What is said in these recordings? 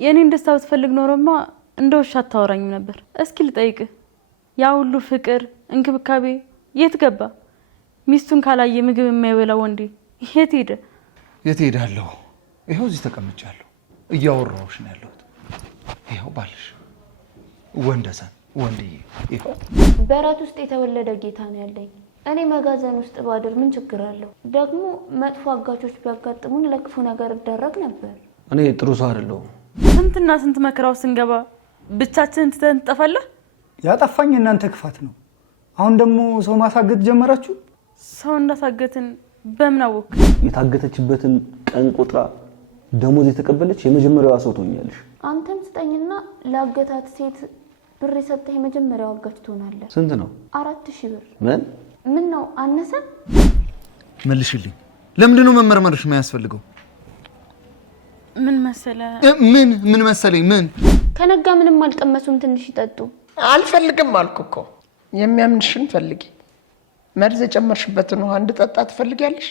የኔን ደስታ ብትፈልግ ኖሮማ እንደውሻ አታወራኝም ነበር። እስኪ ልጠይቅ፣ ያ ሁሉ ፍቅር እንክብካቤ የት ገባ? ሚስቱን ካላየ ምግብ የማይበላ ወንዴ የት ሄደ? የት ሄዳለሁ? ይኸው እዚህ ተቀምጫለሁ፣ እያወራሁሽ ነው ያለሁት። ይኸው ባልሽ ወንደሰን ወንድዬ፣ ይኸው በራት ውስጥ የተወለደ ጌታ ነው ያለኝ። እኔ መጋዘን ውስጥ ባድር ምን ችግር አለው? ደግሞ መጥፎ አጋቾች ቢያጋጥሙን ለክፉ ነገር እደረግ ነበር። እኔ ጥሩ ሰው አይደለሁም። ስንትና ስንት መከራው ስንገባ ብቻችንን ትተን ትጠፋለህ። ያጠፋኝ እናንተ ክፋት ነው። አሁን ደግሞ ሰው ማሳገት ጀመራችሁ። ሰው እንዳሳገትን በምን አወቅ? የታገተችበትን ቀን ቁጥራ ደሞዝ የተቀበለች የመጀመሪያዋ ሰው ትሆኛለሽ። አንተም ስጠኝና ላገታት ሴት ብር የሰጠህ የመጀመሪያው አጋች ትሆናለህ። ስንት ነው? 4000 ብር። ምን ነው አነሰ? መልሽልኝ። ለምንድን ነው መመርመርሽ የሚያስፈልገው? ምን መሰለ? ምን መሰለኝ? ምን ከነጋ ምንም አልቀመሱም፣ ትንሽ ይጠጡ። አልፈልግም አልኩ እኮ። የሚያምንሽን ፈልጊ። መርዝ የጨመርሽበትን ውሃ እንድጠጣ ትፈልጊያለሽ?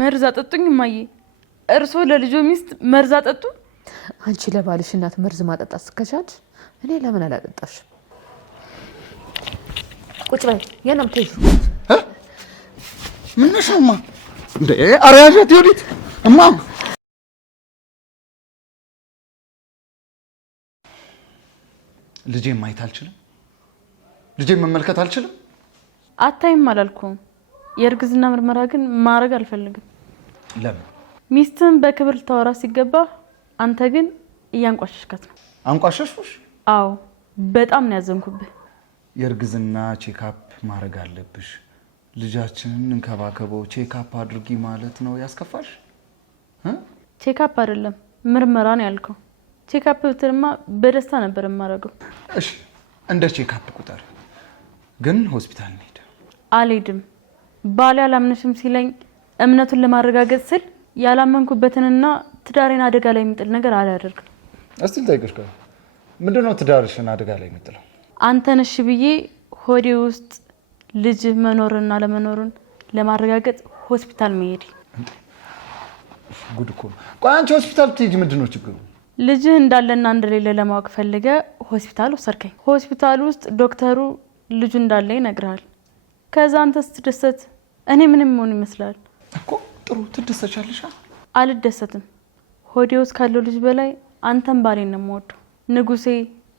መርዝ አጠጡኝ እማዬ። እርሶ ለልጆ ሚስት መርዝ አጠጡ? አንቺ ለባልሽ እናት መርዝ ማጠጣት እስከቻልሽ እኔ ለምን አላጠጣሽ? ቁጭ በይ። የለም ተይዙ። ምን ነሽማ እንዴ? አሪያጀት ይውሊት እማ ልጄ ማየት አልችልም? ልጄ መመልከት አልችልም? አታይም አላልኩም። የእርግዝና ምርመራ ግን ማድረግ አልፈልግም። ለምን? ሚስትን በክብር ልታወራ ሲገባ አንተ ግን እያንቋሸሽካት ነው። አንቋሸሽሽ? አዎ፣ በጣም ነው ያዘንኩብህ። የእርግዝና ቼክአፕ ማድረግ አለብሽ፣ ልጃችንን እንከባከበው፣ ቼክአፕ አድርጊ ማለት ነው ያስከፋሽ? ቼክአፕ አይደለም ምርመራ ነው ያልከው። ቼክአፕ ብትልማ በደስታ ነበር የማደርገው። እሺ እንደ ቼክአፕ ቁጥር ግን ሆስፒታል እንሂድ። አልሄድም። ባሌ አላምንሽም ሲለኝ እምነቱን ለማረጋገጥ ስል ያላመንኩበትንና ትዳሬን አደጋ ላይ የሚጥል ነገር አላደርግም። እስቲ ልጠይቅሽ፣ ምንድነው ትዳርሽን አደጋ ላይ የሚጥለው? አንተን እሺ ብዬ ሆዴ ውስጥ ልጅ መኖርና ለመኖሩን ለማረጋገጥ ሆስፒታል መሄድ። ጉድ እኮ ነው። ቆይ አንቺ ሆስፒታል ብትሄጂ ምንድነው ችግሩ? ልጅህ እንዳለና እንደሌለ ለማወቅ ፈልገ ሆስፒታል ወሰድከኝ። ሆስፒታል ውስጥ ዶክተሩ ልጁ እንዳለ ይነግራል። ከዛ አንተ ስትደሰት እኔ ምንም ሆን ይመስላል እኮ። ጥሩ ትደሰቻለሽ? አልደሰትም። ሆዴ ውስጥ ካለው ልጅ በላይ አንተን ባሌን ነው የምወደው። ንጉሴ፣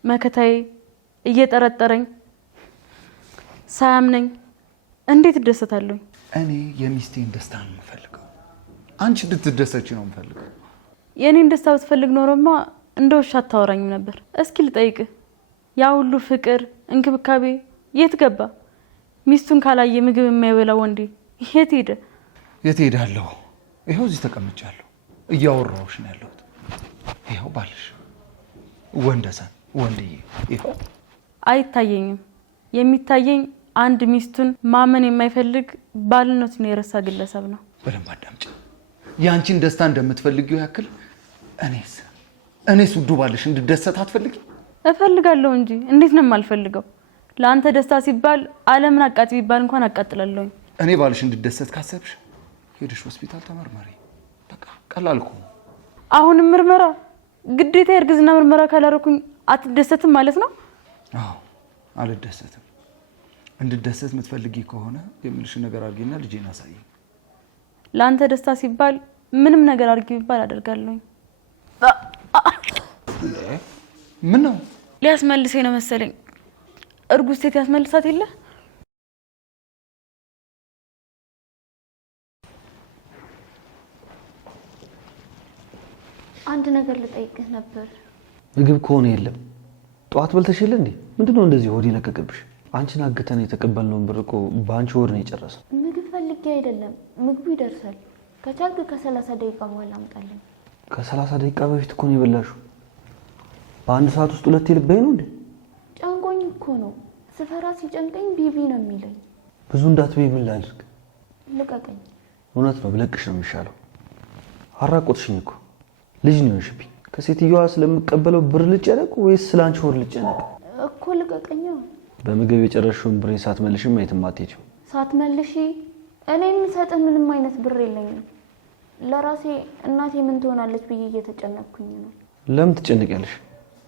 መከታዬ እየጠረጠረኝ ሳያምነኝ እንዴት እደሰታለሁ? እኔ የሚስቴን ደስታ ነው የምፈልገው። አንቺ እንድትደሰቺ ነው የምፈልገው። የኔን ደስታ ብትፈልግ ኖሮማ እንደውሻ አታወራኝም ነበር። እስኪ ልጠይቅ፣ ያ ሁሉ ፍቅር እንክብካቤ የት ገባ? ሚስቱን ካላየ ምግብ የማይበላ ወንዴ የት ሄደ? የት ሄዳለሁ? ይኸው እዚህ ተቀምጫለሁ፣ እያወራሁሽ ነው ያለሁት። ይኸው ባልሽ ወንደሰን ወንድዬ፣ ይኸው አይታየኝም። የሚታየኝ አንድ ሚስቱን ማመን የማይፈልግ ባልነቱን የረሳ ግለሰብ ነው። በደንብ አዳምጪ። ያንቺን ደስታ እንደምትፈልጊው ያክል እኔስ ውዱ ባልሽ እንድደሰት አትፈልጊ? እፈልጋለሁ እንጂ እንዴት ነው የማልፈልገው? ለአንተ ደስታ ሲባል ዓለምን አቃጥ ቢባል እንኳን አቃጥላለሁ። እኔ ባልሽ እንድደሰት ካሰብሽ ሄደሽ ሆስፒታል ተመርመሪ። በቃ ቀላል እኮ። አሁንም ምርመራ? ግዴታ የእርግዝና ምርመራ ካላረኩኝ አትደሰትም ማለት ነው? አዎ አልደሰትም። እንድደሰት የምትፈልጊ ከሆነ የምልሽ ነገር አድርጊና ልጄን አሳይኝ። ለአንተ ደስታ ሲባል ምንም ነገር አድርጊ ቢባል አደርጋለሁ። ምን ነው? ሊያስመልሰኝ ነው መሰለኝ። እርጉዝ ሴት ያስመልሳት የለ? አንድ ነገር ልጠይቅህ ነበር። ምግብ ከሆነ የለም። ጧት በልተሽ የለ እንዴ? ምንድነው እንደዚህ ሆድ ለቀቀብሽ? አንቺን አግተን የተቀበልነውን ብር እኮ በአንቺ ወር ነው የጨረሰው። ምግብ ፈልጌ አይደለም፣ ምግቡ ይደርሳል። ከቻልክ ከ30 ደቂቃ በኋላ አምጣልኝ። ከ30 ደቂቃ በፊት እኮ ነው የበላሽው። በአንድ ሰዓት ውስጥ ሁለቴ ልበይ ነው እንዴ? ጨንቆኝ እኮ ነው። ስፈራ ሲጨንቀኝ ቢቢ ነው የሚለኝ። ብዙ እንዳትበይ። ምን ላድርግ? ልቀቀኝ። እውነት ነው፣ ብለቅሽ ነው የሚሻለው። አራቆትሽኝ እኮ። ልጅ ነው የሆንሽብኝ። ከሴትዮዋ ስለምቀበለው ብር ልጨነቅ ወይስ ስላንቺ ወር ልጨነቅ? እኮ ልቀቀኝ። በምግብ የጨረሽውን ብሬን ሳትመልሽም የትም አትሄጂም። ሳትመልሺ? እኔ የምሰጥህ ምንም አይነት ብር የለኝም። ለራሴ እናቴ ምን ትሆናለች ብዬ እየተጨነቅኩኝ ነው። ለምን ትጨነቂያለሽ?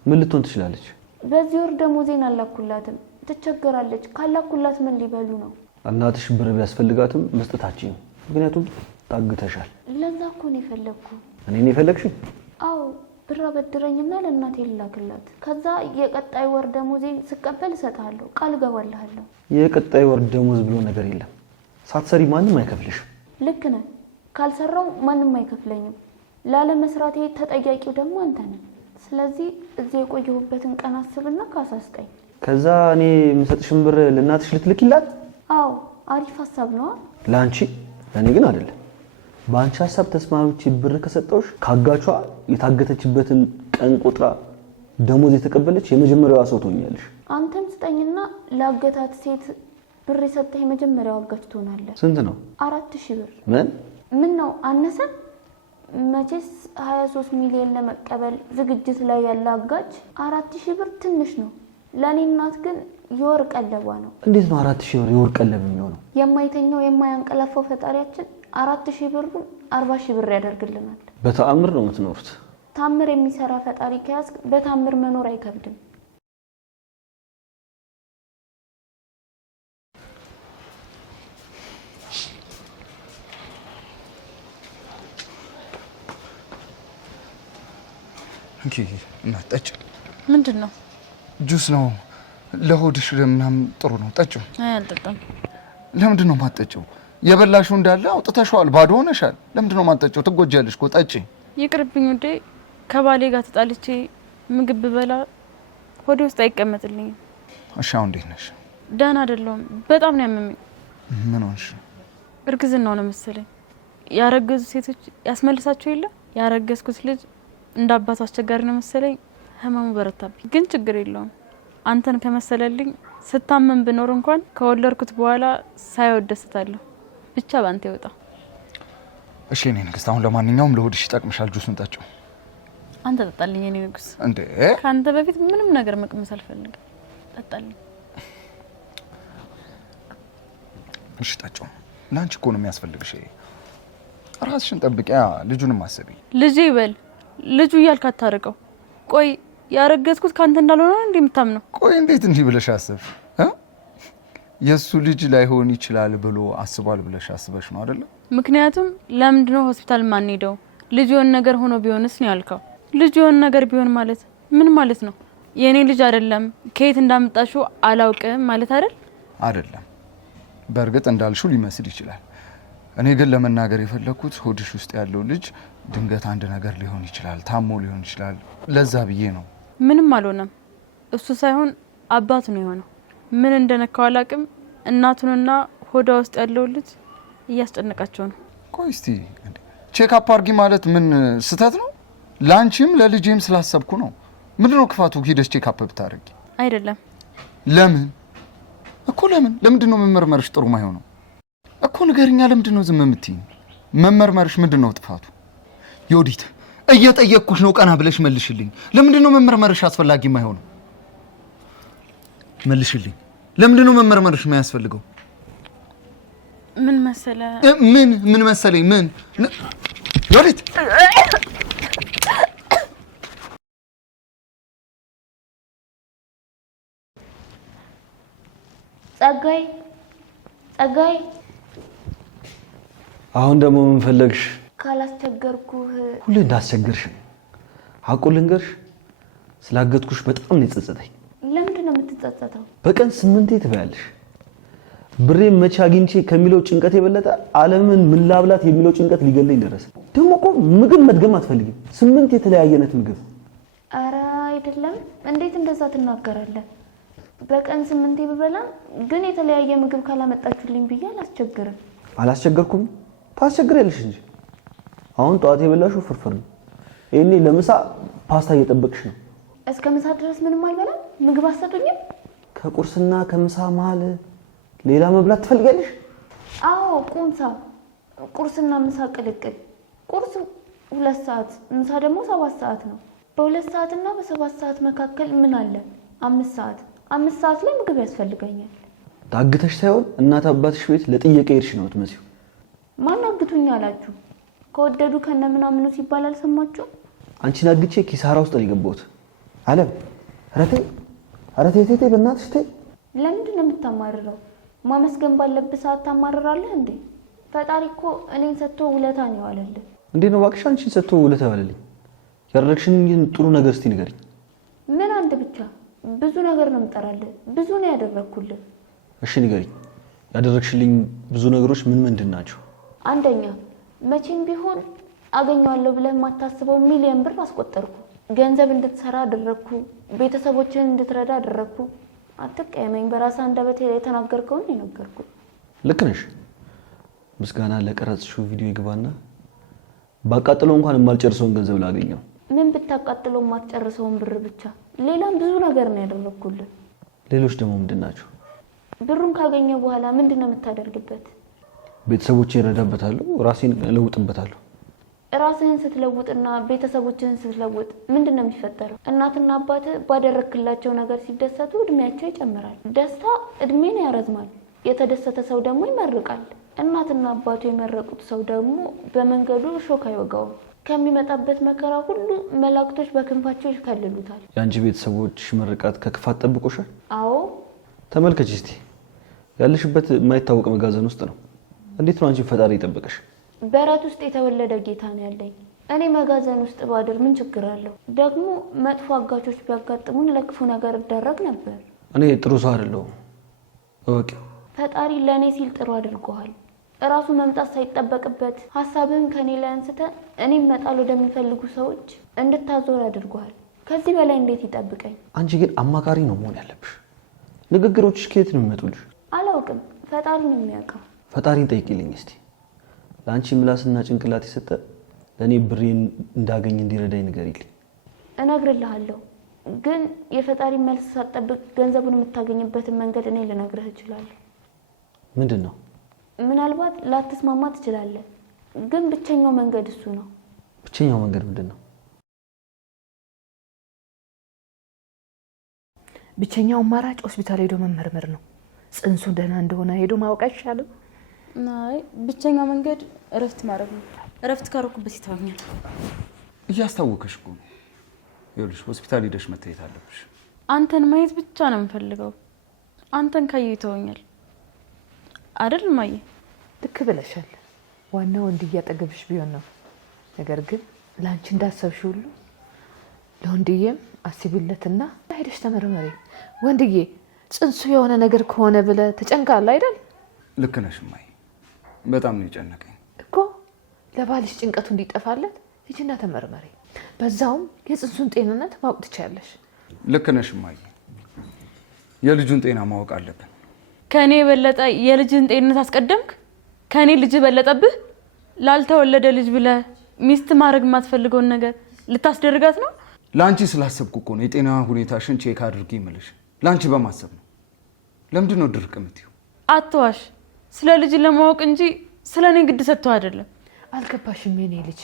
ምን ልትሆን ትችላለች? በዚህ ወር ደሞዜን አላኩላትም፣ ትቸገራለች። ካላኩላት ምን ሊበሉ ነው? እናትሽ ብር ቢያስፈልጋትም መስጠታችን ነው። ምክንያቱም ታግተሻል። ለዛ እኮ ነው የፈለግኩ። እኔን የፈለግሽ? አዎ ብር አበድረኝና ለእናቴ ልላክላት። ከዛ የቀጣይ ወር ደሞዜን ስቀበል እሰጥሃለሁ፣ ቃል እገባልሃለሁ። የቀጣይ ወር ደሞዝ ብሎ ነገር የለም። ሳትሰሪ ማንም አይከፍልሽም። ልክ ነህ። ካልሰራው ማንም አይከፍለኝም። ላለመስራቴ ተጠያቂው ደግሞ አንተ ነህ። ስለዚህ እዚህ የቆየሁበትን ቀን አስብና ካሳስጠኝ። ከዛ እኔ የምሰጥሽን ብር ለእናትሽ ልትልኪላት? አዎ አሪፍ ሀሳብ ነው። ለአንቺ፣ ለእኔ ግን አይደለም። በአንቺ ሀሳብ ተስማምቼ ብር ከሰጠውሽ ካጋቿ የታገተችበትን ቀን ቆጥራ ደሞዝ የተቀበለች የመጀመሪያዋ ሰው ትሆኛለሽ። አንተም ስጠኝና ለአገታት ሴት ብር የሰጠህ የመጀመሪያው አጋች ትሆናለህ። ስንት ነው? 4000 ብር። ምን ነው አነሰ? መቼስ 23 ሚሊዮን ለመቀበል ዝግጅት ላይ ያለ አጋች 4000 ብር ትንሽ ነው። ለኔ እናት ግን የወር ቀለቧ ነው። እንዴት ነው 4000 ብር የወር ቀለብ የሚሆነው? የማይተኛው የማያንቀላፋው ፈጣሪያችን 4000 ብሩን 40000 ብር ያደርግልናል። በተአምር ነው የምትኖሩት። ታምር የሚሰራ ፈጣሪ ከያዝክ በታምር መኖር አይከብድም። እንኪ እና ጠጭ። ምንድን ነው? ጁስ ነው፣ ለሆድሽ ምናምን ጥሩ ነው። ጠጭው። አልጠጣም። ለምንድን ነው የማትጠጪው? የበላሽው እንዳለ አውጥተሽዋል፣ ባዶ ሆነሻል። ለምንድን ነው የማትጠጪው? ትጎጃለሽ እኮ። ጠጪ። ይቅርብኝ ውዴ። ከባሌ ጋር ተጣልቼ ምግብ ብበላ ሆዴ ውስጥ አይቀመጥልኝም። እሺ አሁን እንዴት ነሽ? ደህና አይደለሁም። በጣም ነው ያመመኝ። ምን ሆንሽ? እርግዝናው ነው መሰለኝ። ያረገዙ ሴቶች ያስመልሳቸው የለ። ያረገዝኩት ልጅ እንደ አባቱ አስቸጋሪ ነው መሰለኝ። ህመሙ በረታብኝ። ግን ችግር የለውም። አንተን ከመሰለልኝ ስታመም ብኖር እንኳን ከወለድኩት በኋላ ሳይወደስታለሁ። ብቻ ባንተ ይወጣ። እሺ እኔ ንግስት፣ አሁን ለማንኛውም ለሆድሽ ይጠቅምሻል። ጁሱን ጠጪው። አንተ ጠጣልኝ የኔ ንጉስ። እንዴ ካንተ በፊት ምንም ነገር መቅመስ አልፈልግም። ጠጣልኝ። እሺ ጠጪው። ላንቺ እኮ ነው የሚያስፈልግሽ። ራስሽን ጠብቂያ፣ ልጁንም አስቢ። ልጄ ይበል ልጁ እያልክ አታርቀው። ቆይ ያረገዝኩት ካንተ እንዳልሆነ እንዴ የምታምነው? ቆይ እንዴት እንዲህ ብለሽ አሰብሽ? የሱ ልጅ ላይሆን ይችላል ብሎ አስቧል ብለሽ አስበሽ ነው አይደል? ምክንያቱም ለምንድነው ሆስፒታል ማን ሄደው ልጅ የሆነ ነገር ሆኖ ቢሆንስ ነው ያልከው? ልጅ የሆነ ነገር ቢሆን ማለት ምን ማለት ነው? የኔ ልጅ አይደለም ከየት እንዳመጣሽው አላውቅም ማለት አይደል? አይደለም። በእርግጥ እንዳልሽው ሊመስል ይችላል። እኔ ግን ለመናገር የፈለኩት ሆድሽ ውስጥ ያለው ልጅ ድንገት አንድ ነገር ሊሆን ይችላል፣ ታሞ ሊሆን ይችላል። ለዛ ብዬ ነው። ምንም አልሆነም። እሱ ሳይሆን አባቱ ነው የሆነው። ምን እንደነካው አላውቅም። እናቱንና ሆዷ ውስጥ ያለው ልጅ እያስጨነቃቸው ነው። ቆይ እስቲ ቼክ አፕ አድርጊ ማለት ምን ስህተት ነው? ላንቺም ለልጄም ስላሰብኩ ነው። ምንድነው ክፋቱ? ሂደሽ ቼክ አፕ ብታደርጊ አይደለም? ለምን እኮ ለምንድን ነው መመርመርሽ ጥሩ ማይሆነው እኮ? ንገርኛ፣ ለምንድን ነው ዝም የምትይኝ? መመርመርሽ ምንድን ነው ጥፋቱ? ዮዲት እየጠየቅኩሽ ነው፣ ቀና ብለሽ መልሽልኝ። ለምንድን ነው መመርመርሽ አስፈላጊ ማይሆነው? መልሽልኝ። ለምንድን ነው መመርመርሽ የማያስፈልገው? ምን መሰለ? ምን መሰለኝ? ምን ዮዲት ጸጋይ፣ አሁን ደግሞ ምን ፈለግሽ? ካላስቸገርኩህ። ሁሌ እንዳስቸገርሽ አቁ ልንገርሽ፣ ስላገጥኩሽ በጣም ነው የጸጸተኝ። ለምንድን ነው የምትጸጸተው? በቀን 8 ትበያለሽ። ብሬን መቼ አግኝቼ ከሚለው ጭንቀት የበለጠ ዓለምን ምን ላብላት የሚለው ጭንቀት ሊገለኝ ደረሰ። ደግሞ እኮ ምግብ መድገም አትፈልጊም። 8 የተለያየ አይነት ምግብ። ኧረ አይደለም። እንዴት እንደዛ ትናገራለህ? በቀን 8 ብበላም ግን የተለያየ ምግብ ካላመጣችሁልኝ ብዬ አላስቸግርም። አላስቸገርኩም? ታስቸግሪያለሽ እንጂ። አሁን ጠዋት የበላሽው ፍርፍር ነው። ይሄኔ ለምሳ ፓስታ እየጠበቅሽ ነው። እስከ ምሳ ድረስ ምንም አልበላም? ምግብ አሰጡኝም? ከቁርስና ከምሳ መሀል ሌላ መብላት ትፈልጋለሽ? አዎ ቁምሳ፣ ቁርስና ምሳ ቅልቅል። ቁርስ 2 ሰዓት፣ ምሳ ደግሞ 7 ሰዓት ነው። በ2 ሰዓትና በ7 ሰዓት መካከል ምን አለ? 5 ሰዓት። 5 ሰዓት ላይ ምግብ ያስፈልገኛል። ታግተሽ ሳይሆን እናት አባትሽ ቤት ለጥየቃ ሄድሽ ነው የምትመስዪው። ማን አግቱኝ አላችሁ? ከወደዱ ከነምናምኑ ሲባል አልሰማችሁ? አንቺን አግቼ ኪሳራ ውስጥ ነው የገባሁት። አለም ኧረ ተይ በእናትሽ ተይ። ለምንድን ነው የምታማርረው? ማመስገን ባለብህ ሰዓት ታማርራለህ እንዴ? ፈጣሪ እኮ እኔን ሰጥቶ ውለታ ነው ያዋለልህ። እንዴት ነው እባክሽ አንቺን ሰጥቶ ውለታ ያዋለልኝ? ያደረግሽልኝ ጥሩ ነገር እስቲ ንገሪኝ። ምን አንድ ብቻ? ብዙ ነገር ነው የምጠራልህ። ብዙ ነው ያደረግኩልህ። እሺ ንገሪኝ። ያደረግሽልኝ ብዙ ነገሮች ምንድን ናቸው? አንደኛ መቼም ቢሆን አገኘዋለሁ ብለህ የማታስበው ሚሊዮን ብር አስቆጠርኩ። ገንዘብ እንድትሰራ አደረግኩ። ቤተሰቦችን እንድትረዳ አደረግኩ። አትቀየመኝ። በራስህ አንደበት የተናገርከውን የነገርኩ። ልክ ነሽ። ምስጋና ለቀረጽሽው ቪዲዮ ይግባና ባቃጥለው እንኳን የማልጨርሰውን ገንዘብ ላገኘው። ምን ብታቃጥለው የማትጨርሰውን ብር ብቻ? ሌላም ብዙ ነገር ነው ያደረግኩልህ። ሌሎች ደግሞ ምንድን ናቸው? ብሩን ካገኘ በኋላ ምንድን ነው የምታደርግበት? ቤተሰቦቼን እረዳበታለሁ፣ ራሴን እለውጥበታለሁ። ራስህን ስትለውጥና ቤተሰቦችህን ስትለውጥ ምንድን ነው የሚፈጠረው? እናትና አባትህ ባደረክላቸው ነገር ሲደሰቱ እድሜያቸው ይጨምራል። ደስታ እድሜን ያረዝማል። የተደሰተ ሰው ደግሞ ይመርቃል። እናትና አባቱ የመረቁት ሰው ደግሞ በመንገዱ ሾክ አይወጋውም። ከሚመጣበት መከራ ሁሉ መላእክቶች በክንፋቸው ይከልሉታል። የአንቺ ቤተሰቦች ምርቃት ከክፋት ጠብቆሻል? አዎ። ተመልከች እስቲ፣ ያለሽበት የማይታወቅ መጋዘን ውስጥ ነው። እንዴት ነው አንቺን ፈጣሪ ይጠብቅሽ? በረት ውስጥ የተወለደ ጌታ ነው ያለኝ። እኔ መጋዘን ውስጥ ባድር ምን ችግር አለው? ደግሞ መጥፎ አጋቾች ቢያጋጥሙን ለክፉ ነገር እደረግ ነበር። እኔ ጥሩ ሰው አይደለሁም እወቂ። ፈጣሪ ለእኔ ሲል ጥሩ አድርጎሃል። እራሱ መምጣት ሳይጠበቅበት ሀሳብህን ከኔ ላይ አንስተ እኔም መጣል ወደሚፈልጉ ሰዎች እንድታዞር አድርጎሃል። ከዚህ በላይ እንዴት ይጠብቀኝ? አንቺ ግን አማካሪ ነው መሆን ያለብሽ። ንግግሮችሽ ከየት ነው የሚመጡልሽ? አላውቅም። ፈጣሪ ነው የሚያውቀው። ፈጣሪን ጠይቂልኝ እስቲ። ለአንቺ ምላስና ጭንቅላት የሰጠ ለእኔ ብሬን እንዳገኝ እንዲረዳኝ ንገሪልኝ። እነግርልሃለሁ፣ ግን የፈጣሪ መልስ ሳትጠብቅ ገንዘቡን የምታገኝበትን መንገድ እኔ ልነግርህ እችላለሁ። ምንድን ነው? ምናልባት ላትስማማ ትችላለህ፣ ግን ብቸኛው መንገድ እሱ ነው። ብቸኛው መንገድ ምንድን ነው? ብቸኛው አማራጭ ሆስፒታል ሄዶ መመርመር ነው። ጽንሱ ደህና እንደሆነ ሄዶ ማወቅ አይሻልም? አይ ብቸኛው መንገድ እረፍት ማድረግ ነው። እረፍት ካረኩበት ይተወኛል። እያስታወከሽ እኮ ነው። ይኸውልሽ ሆስፒታል ሄደሽ መታየት አለብሽ። አንተን ማየት ብቻ ነው የምፈልገው። አንተን ካየሁ ይተወኛል አይደል ማየ? ልክ ብለሻል። ዋናው ወንድዬ አጠገብሽ ቢሆን ነው። ነገር ግን ለአንቺ እንዳሰብሽ ሁሉ ለወንድዬም አስቢለትና ሄደሽ ተመርመሪ። ወንድዬ ጽንሱ የሆነ ነገር ከሆነ ብለህ ተጨንቃለህ አይደል? ልክ ነሽ እማዬ። በጣም ነው የጨነቀኝ እኮ። ለባልሽ ጭንቀቱ እንዲጠፋለት ሂጂና ተመርመሪ። በዛውም የጽንሱን ጤንነት ማወቅ ትችያለሽ። ልክ ነሽ እማዬ። የልጁን ጤና ማወቅ አለብን። ከኔ የበለጠ የልጅን ጤንነት አስቀደምክ? ከኔ ልጅ በለጠብህ? ላልተወለደ ልጅ ብለህ ሚስት ማድረግ የማትፈልገውን ነገር ልታስደርጋት ነው? ለአንቺ ስላሰብኩ እኮ ነው የጤና ሁኔታሽን ቼክ አድርጊ እምልሽ። ለአንቺ በማሰብ ነው። ለምንድን ነው ድርቅ የምትይው? አትዋሽ። ስለ ልጅ ለማወቅ እንጂ ስለ እኔ ግድ ሰጥቶ አይደለም። አልገባሽም የኔ ልጅ።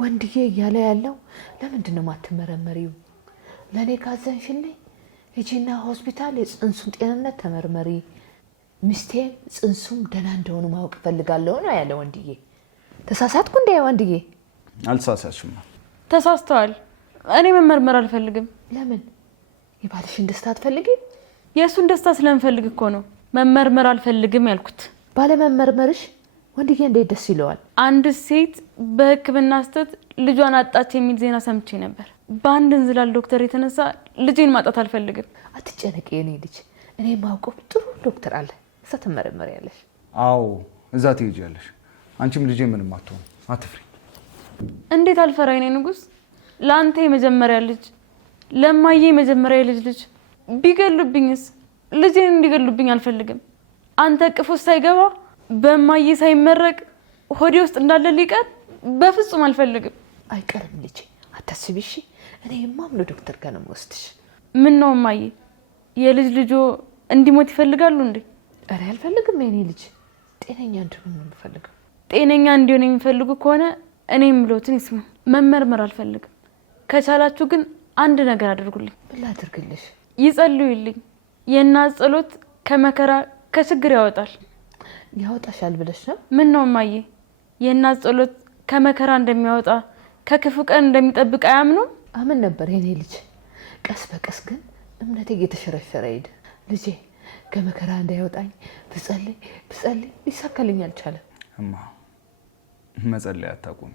ወንድዬ እያለ ያለው ለምንድን ነው የማትመረመሪው? ለእኔ ካዘንሽልኝ ሂጂና ሆስፒታል የጽንሱን ጤንነት ተመርመሪ። ሚስቴም ጽንሱም ደህና እንደሆኑ ማወቅ እፈልጋለሁ ነው ያለ ወንድዬ። ተሳሳትኩ እንዴ ወንድዬ? አልተሳሳትሽም። ተሳስተዋል። እኔ መመርመር አልፈልግም። ለምን? የባልሽን ደስታ አትፈልጊም? የእሱን ደስታ ስለምፈልግ እኮ ነው መመርመር አልፈልግም ያልኩት። ባለመመርመርሽ ወንድዬ እንዴት ደስ ይለዋል? አንድ ሴት በሕክምና ስህተት ልጇን አጣች የሚል ዜና ሰምቼ ነበር። በአንድ እንዝላል ዶክተር የተነሳ ልጄን ማጣት አልፈልግም። አትጨነቂ የኔ ልጅ። እኔ ማውቀው ጥሩ ዶክተር አለ። እዛ ትመረመሪያለሽ። አዎ እዛ ትሄጃለሽ። አንቺም ልጄ ምንም አትሆን፣ አትፍሪ። እንዴት አልፈራ የኔ ንጉስ? ለአንተ የመጀመሪያ ልጅ፣ ለማዬ የመጀመሪያ ልጅ ቢገሉብኝስ? ልጄን እንዲገሉብኝ አልፈልግም። አንተ እቅፍ ውስጥ ሳይገባ በማዬ ሳይመረቅ ሆዴ ውስጥ እንዳለ ሊቀር በፍጹም አልፈልግም። አይቀርም ልጄ፣ አታስቢ እሺ። እኔ የማምነው ዶክተር ጋር ነው የምወስድሽ። ምን ነው ማዬ፣ የልጅ ልጆ እንዲሞት ይፈልጋሉ እንዴ? ኧረ አልፈልግም የኔ ልጅ፣ ጤነኛ እንዲሆን ነው የምፈልገው። ጤነኛ እንዲሆን የሚፈልጉ ከሆነ እኔ የምሎትን ይስሙ። መመርመር አልፈልግም። ከቻላችሁ ግን አንድ ነገር አድርጉልኝ። ምን ላድርግልሽ? ይጸልዩልኝ። የእናት ጸሎት ከመከራ ከችግር ያወጣል። ያወጣሻል ብለሽ ነው? ምን ነው ማዬ፣ የእናት ጸሎት ከመከራ እንደሚያወጣ ከክፉ ቀን እንደሚጠብቅ አያምኑም? አምን ነበር የኔ ልጅ። ቀስ በቀስ ግን እምነቴ እየተሸረሸረ ሄደ። ልጄ ከመከራ እንዳይወጣኝ ብጸልይ ሊሳካልኝ አልቻለም። እማ መጸለይ አታቁሚ፣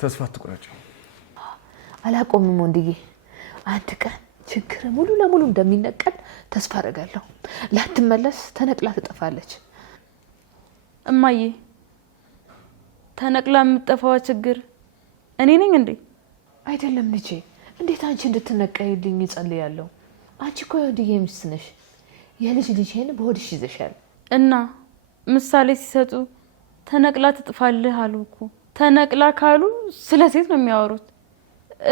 ተስፋ አትቁረጭ። አላቆምም ወንድዬ። አንድ ቀን ችግር ሙሉ ለሙሉ እንደሚነቀል ተስፋ አደርጋለሁ። ላትመለስ ተነቅላ ትጠፋለች። እማዬ ተነቅላ የምትጠፋዋ ችግር እኔ ነኝ እንዴ? አይደለም ልጄ። እንዴት አንቺ እንድትነቀይልኝ እጸልያለሁ? አንቺ እኮ የወንድዬ ሚስት ነሽ። የልጅ ልጄን በሆድሽ ይዘሻል። እና ምሳሌ ሲሰጡ ተነቅላ ትጥፋልህ አሉ እኮ። ተነቅላ ካሉ ስለ ሴት ነው የሚያወሩት።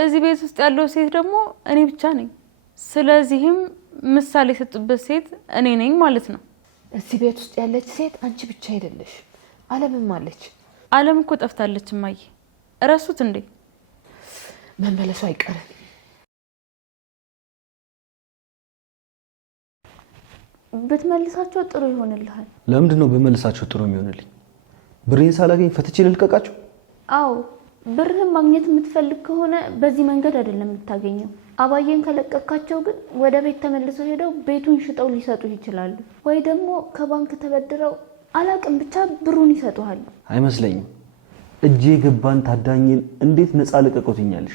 እዚህ ቤት ውስጥ ያለው ሴት ደግሞ እኔ ብቻ ነኝ። ስለዚህም ምሳሌ የሰጡበት ሴት እኔ ነኝ ማለት ነው። እዚህ ቤት ውስጥ ያለች ሴት አንቺ ብቻ አይደለሽ፣ ዓለምም አለች። ዓለም እኮ ጠፍታለች እማዬ። እረሱት እንዴ? መመለሱ አይቀርም። ብትመልሳቸው ጥሩ ይሆንልሃል። ለምንድን ነው በመልሳቸው ጥሩ የሚሆንልኝ? ብሬን ሳላገኝ ፈትቼ ልልቀቃቸው? አዎ ብርህን ማግኘት የምትፈልግ ከሆነ በዚህ መንገድ አይደለም የምታገኘው። አባዬን ከለቀካቸው ግን ወደ ቤት ተመልሰው ሄደው ቤቱን ሽጠው ሊሰጡ ይችላሉ። ወይ ደግሞ ከባንክ ተበድረው አላቅም፣ ብቻ ብሩን ይሰጡሃል። አይመስለኝም። እጄ የገባን ታዳኝን እንዴት ነፃ ልቀቁትኛለሽ?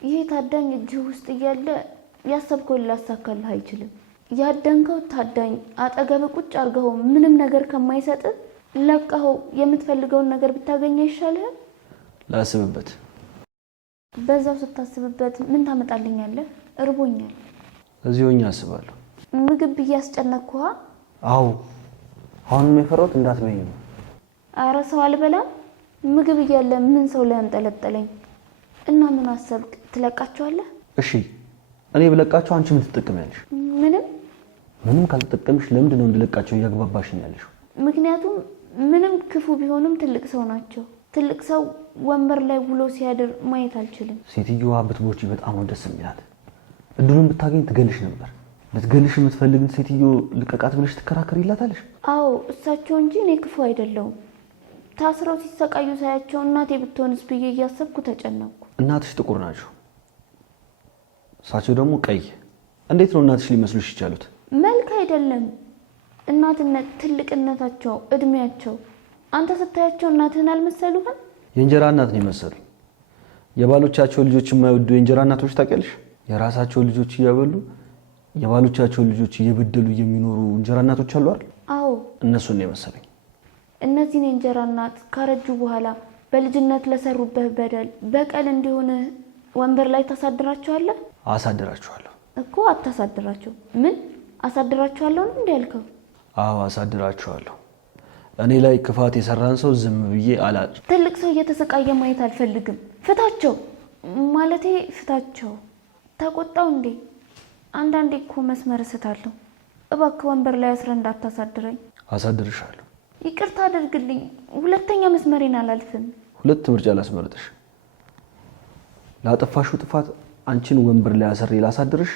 ይሄ ታዳኝ እጅህ ውስጥ እያለ ያሰብከውን ላሳካልህ አይችልም። ያደንከው ታዳኝ አጠገብ ቁጭ አርገው ምንም ነገር ከማይሰጥ ለቀኸው የምትፈልገውን ነገር ብታገኝ ይሻልህ። ላስብበት። በዛው ስታስብበት ምን ታመጣልኛለህ? እርቦኛል። እዚህ ሆኜ አስባለሁ። ምግብ እያስጨነቅኩህ? አዎ አሁን የፈራሁት እንዳትበይኝ ነው። ኧረ ሰው አልበላም። ምግብ እያለ ምን ሰው ላይ አንጠለጠለኝ? እና ምን አሰብክ? ትለቃቸዋለህ? እሺ እኔ ብለቃቸው አንቺ ምን ትጠቀሚያለሽ? ምንም ካልተጠቀምሽ ለምንድን ነው እንድለቃቸው እያግባባሽኝ ያለሽው? ምክንያቱም ምንም ክፉ ቢሆንም ትልቅ ሰው ናቸው። ትልቅ ሰው ወንበር ላይ ውሎ ሲያድር ማየት አልችልም። ሴትዮዋ ብትቦጪ በጣም ነው ደስ የሚላት። እድሉን ብታገኝ ትገልሽ ነበር። ልትገልሽ የምትፈልግን ሴትዮ ልቀቃት ብለሽ ትከራከሪላታለሽ? አዎ እሳቸው እንጂ እኔ ክፉ አይደለሁም። ታስረው ሲሰቃዩ ሳያቸው እናቴ ብትሆንስ ብዬ እያሰብኩ ተጨነቅኩ። እናትሽ ጥቁር ናቸው፣ እሳቸው ደግሞ ቀይ። እንዴት ነው እናትሽ ሊመስሉሽ ይቻሉት? መልክ አይደለም እናትነት፣ ትልቅነታቸው፣ እድሜያቸው። አንተ ስታያቸው እናትህን አልመሰሉህም? የእንጀራ እናት ነው የመሰሉኝ። የባሎቻቸው ልጆች የማይወዱ የእንጀራ እናቶች ታውቂያለሽ? የራሳቸው ልጆች እያበሉ የባሎቻቸው ልጆች እየበደሉ የሚኖሩ እንጀራ እናቶች አሉ አይደል? አዎ እነሱን ነው የመሰለኝ። እነዚህን የእንጀራ እናት ካረጁ በኋላ በልጅነት ለሰሩበት በደል በቀል እንዲሆን ወንበር ላይ ታሳድራቸዋለህ? አሳድራቸዋለሁ እኮ። አታሳድራቸው። ምን አሳድራቸዋለሁ ነው እንዴ ያልከው? አዎ አሳድራቸዋለሁ። እኔ ላይ ክፋት የሰራን ሰው ዝም ብዬ አላድር። ትልቅ ሰው እየተሰቃየ ማየት አልፈልግም። ፍታቸው ማለቴ ፍታቸው። ተቆጣው እንዴ? አንዳንዴ እኮ መስመር እስታለሁ። እባክህ ወንበር ላይ አስረ እንዳታሳድረኝ። አሳድርሻለሁ። ይቅርታ አድርግልኝ። ሁለተኛ መስመሬን አላልፍም። ሁለት ምርጫ ላስመርጥሽ። ላጠፋሽው ጥፋት አንቺን ወንበር ላይ አሰሬ ላሳድርሽ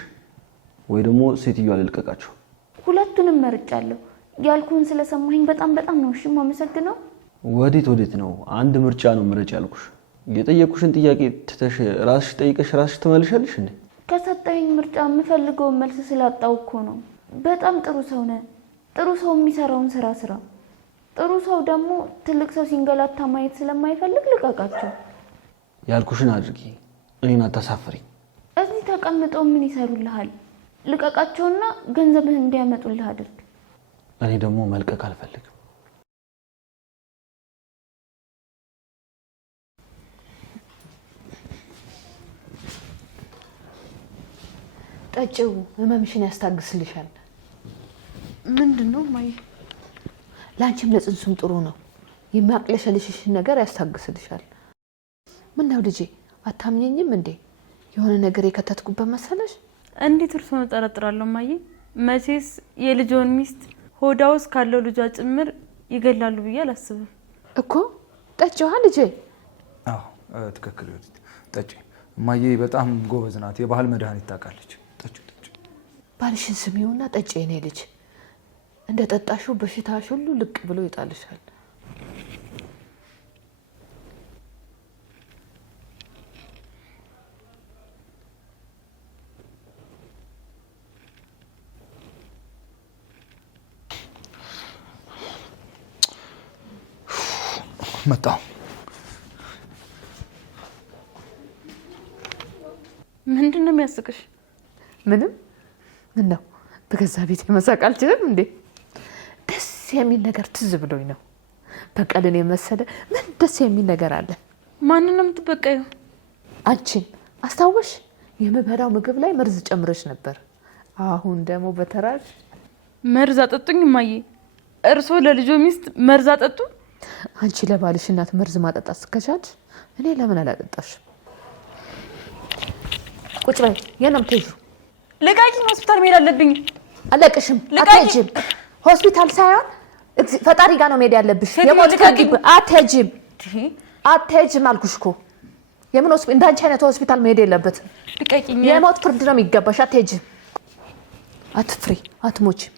ወይ ደግሞ ሴትዮዋ ልልቀቃቸው? ሁለቱንም መርጫለሁ። ያልኩን ስለሰማኝ በጣም ነው እሺ የማመሰግነው። ወዴት ነው? አንድ ምርጫ ነው ምረጭ ያልኩሽ። የጠየኩሽን ጥያቄ ትተሽ ራስሽ ጠይቀሽ ራስሽ ትመልሻለሽ እንዴ? ከሰጠኝ ምርጫ የምፈልገውን መልስ ስላጣው እኮ ነው። በጣም ጥሩ ሰው ነህ። ጥሩ ሰው የሚሰራውን ስራ። ጥሩ ሰው ደግሞ ትልቅ ሰው ሲንገላታ ማየት ስለማይፈልግ ልቀቃቸው። ያልኩሽን አድርጊ። እኔን አታሳፍሪኝ። እዚህ ተቀምጠው ምን ይሰሩልሃል? ልቀቃቸውና ገንዘብህን እንዲያመጡልህ አድርግ። እኔ ደግሞ መልቀቅ አልፈልግም። ጠጪው ህመምሽን ያስታግስልሻል። ምንድነው ማይ? ላንቺም ለጽንሱም ጥሩ ነው። የሚያቅለሸልሽሽን ነገር ያስታግስልሻል። ምን ነው ልጄ አታምኘኝም እንዴ? የሆነ ነገር የከተትኩበት መሰለሽ? እንዴት እርሶን እጠረጥራለሁ ማይ? መቼስ የልጆን ሚስት ሆዳ ውስጥ ካለው ልጇ ጭምር ይገላሉ ብዬ አላስብም እኮ። ጠጪዋ ልጄ። አዎ ትክክል ይወት ጠጪ። ማዬ በጣም ጎበዝ ናት። የባህል መድኃኒት ታውቃለች። ጠጪ። ባልሽን ስሚውና ጠጪ የኔ ልጅ። እንደ ጠጣሽው በሽታሽ ሁሉ ልቅ ብሎ ይጣልሻል። መጣሁ። ምንድን ነው የሚያስቅሽ? ምንም። ምን ነው በገዛ ቤት መሳቅ አልችልም እንዴ? ደስ የሚል ነገር ትዝ ብሎኝ ነው። በቀልን የመሰለ ምን ደስ የሚል ነገር አለ? ማንን ነው የምትበቀዩ? አንቺን አስታወሽ? የምበላው ምግብ ላይ መርዝ ጨምረሽ ነበር። አሁን ደግሞ በተራሽ መርዝ አጠጡኝ እማዬ። እርስዎ ለልጆ ሚስት መርዝ አጠጡ? አንቺ ለባልሽ እናት መርዝ ማጠጣት እስከቻልሽ እኔ ለምን አላጠጣሽም? ቁጭ በይ። የለም ትይዙ ልቃቂኝ፣ ሆስፒታል መሄድ አለብኝ። አለቅሽም። አትሄጂም። ሆስፒታል ሳይሆን ፈጣሪ ጋር ነው መሄድ ያለብሽ። የሞት ፍርድ አትሄጂም። አትሄጂም አልኩሽ እኮ። የምን ሆስፒታል? እንዳንቺ አይነት ሆስፒታል መሄድ የለበትም። ልቃቂኝ። የሞት ፍርድ ነው የሚገባሽ። አትሄጂም። አትፍሪ፣ አትሞችም።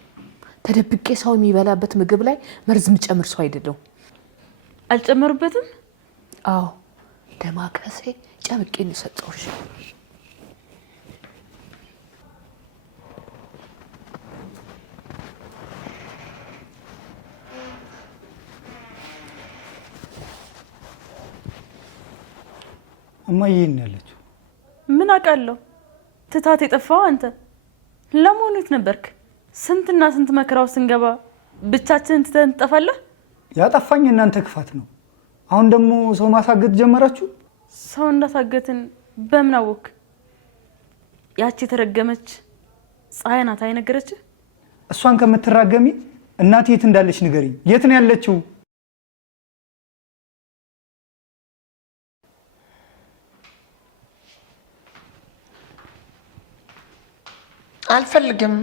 ተደብቄ ሰው የሚበላበት ምግብ ላይ መርዝ የምጨምር ሰው አይደለሁም። አልጨመሩበትም? አዎ፣ ደማከሴ ጨምቄ ነው የሰጠሁሽ። እማዬ ነው ያለችው። ምን አውቃለሁ? ትታት የጠፋው አንተ። ለመሆኑ የት ነበርክ? ስንትና ስንት መከራው ስንገባ ብቻችንን ትተን ትጠፋለህ? ያጠፋኝ እናንተ ክፋት ነው። አሁን ደግሞ ሰው ማሳገት ጀመራችሁ። ሰው እንዳሳገትን በምን አወክ? ያቺ የተረገመች ፀሐይ ናት አይነገረችህ? እሷን ከምትራገሚ እናቴ የት እንዳለች ንገሪኝ። የት ነው ያለችው? አልፈልግም።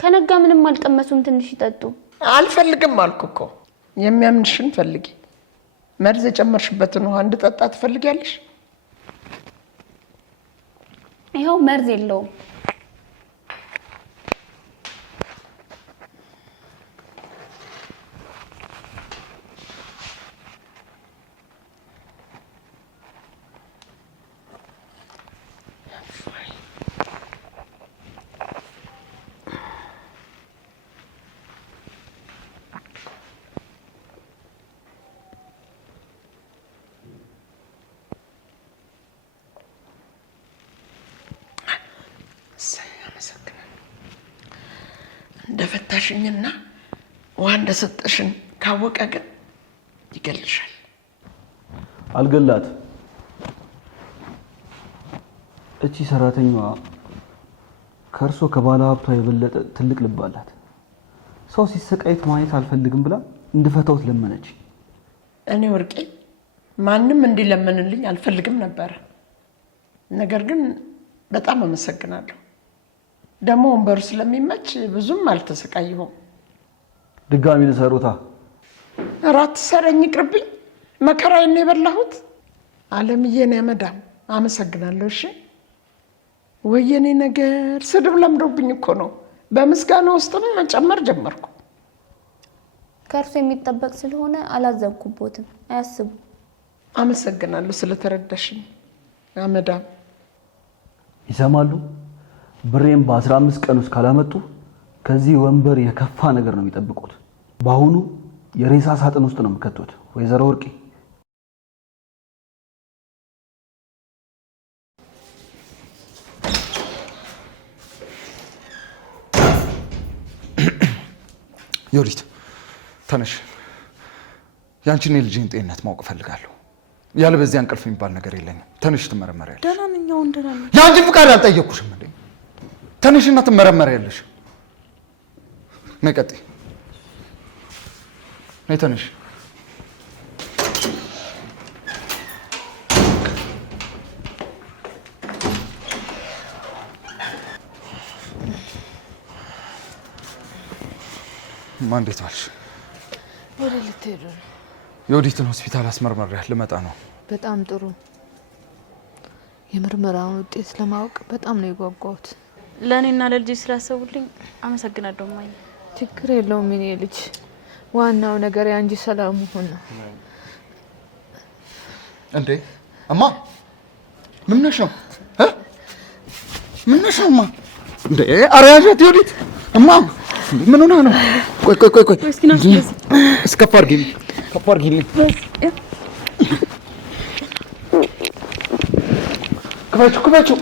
ከነጋ ምንም አልቀመሱም። ትንሽ ይጠጡ። አልፈልግም አልኩ እኮ። የሚያምንሽን ፈልጊ። መርዝ የጨመርሽበትን ውሃ እንድጠጣ ትፈልጊያለሽ? ይኸው መርዝ የለውም። እንደፈታሽኝና ውሃ እንደሰጠሽን ካወቀ ግን ይገልሻል። አልገላት። እቺ ሰራተኛዋ ከእርሶ ከባለ ሀብቷ የበለጠ ትልቅ ልብ አላት። ሰው ሲሰቃይት ማየት አልፈልግም ብላ እንድፈታውት ለመነች። እኔ ወርቄ ማንም እንዲለምንልኝ አልፈልግም ነበር። ነገር ግን በጣም አመሰግናለሁ። ደግሞ ወንበሩ ስለሚመች ብዙም አልተሰቃየሁም። ድጋሚ ልሰሩታ። ራት ሰረኝ ይቅርብኝ። መከራዬን የበላሁት። አለምዬ ነው ያመዳም። አመሰግናለሁ። እሺ ወየኔ ነገር ስድብ ለምዶብኝ እኮ ነው። በምስጋና ውስጥም መጨመር ጀመርኩ። ከእርሱ የሚጠበቅ ስለሆነ አላዘብኩቦትም። አያስቡ። አመሰግናለሁ ስለተረዳሽኝ አመዳም። ይሰማሉ? ብሬም በ15 ቀን ውስጥ ካላመጡ ከዚህ ወንበር የከፋ ነገር ነው የሚጠብቁት። በአሁኑ የሬሳ ሳጥን ውስጥ ነው የሚከቱት። ወይዘሮ ወርቄ ዮዲት ተነሽ። ያንቺን የልጅን ጤንነት ማወቅ እፈልጋለሁ። ያለ በዚያ እንቅልፍ የሚባል ነገር የለኝም። ተነሽ ትመረመሪያለሽ። ደህና ነኝ። አሁን ደህና ነኝ። የአንቺን ፍቃድ አልጠየቅኩሽም እንዴ? ተነሽና ትመረመሪያለሽ። ነይ ቀጥይ። ነይ ተነሽ። ማ እንዴት ዋልሽ? ወደ ልትሄዱ ነው? የወዲትን ሆስፒታል አስመርመሪያት ልመጣ ነው። በጣም ጥሩ። የምርመራውን ውጤት ለማወቅ በጣም ነው የጓጓሁት። ለእኔና ለልጄ ስላሰቡልኝ አመሰግናለሁ እማዬ። ችግር የለውም የኔ ልጅ። ዋናው ነገር ያንጂ ሰላም መሆን ነው። እንዴ እማ ምን ነሽ ነው? ምን ነሽ እማ? እንዴ አሪያት ዮዲት እማ ምን ሆነ ነው? ቆይ እስከፍ አድርጊ። ከፍ አድርጊልኝ። ክፈችው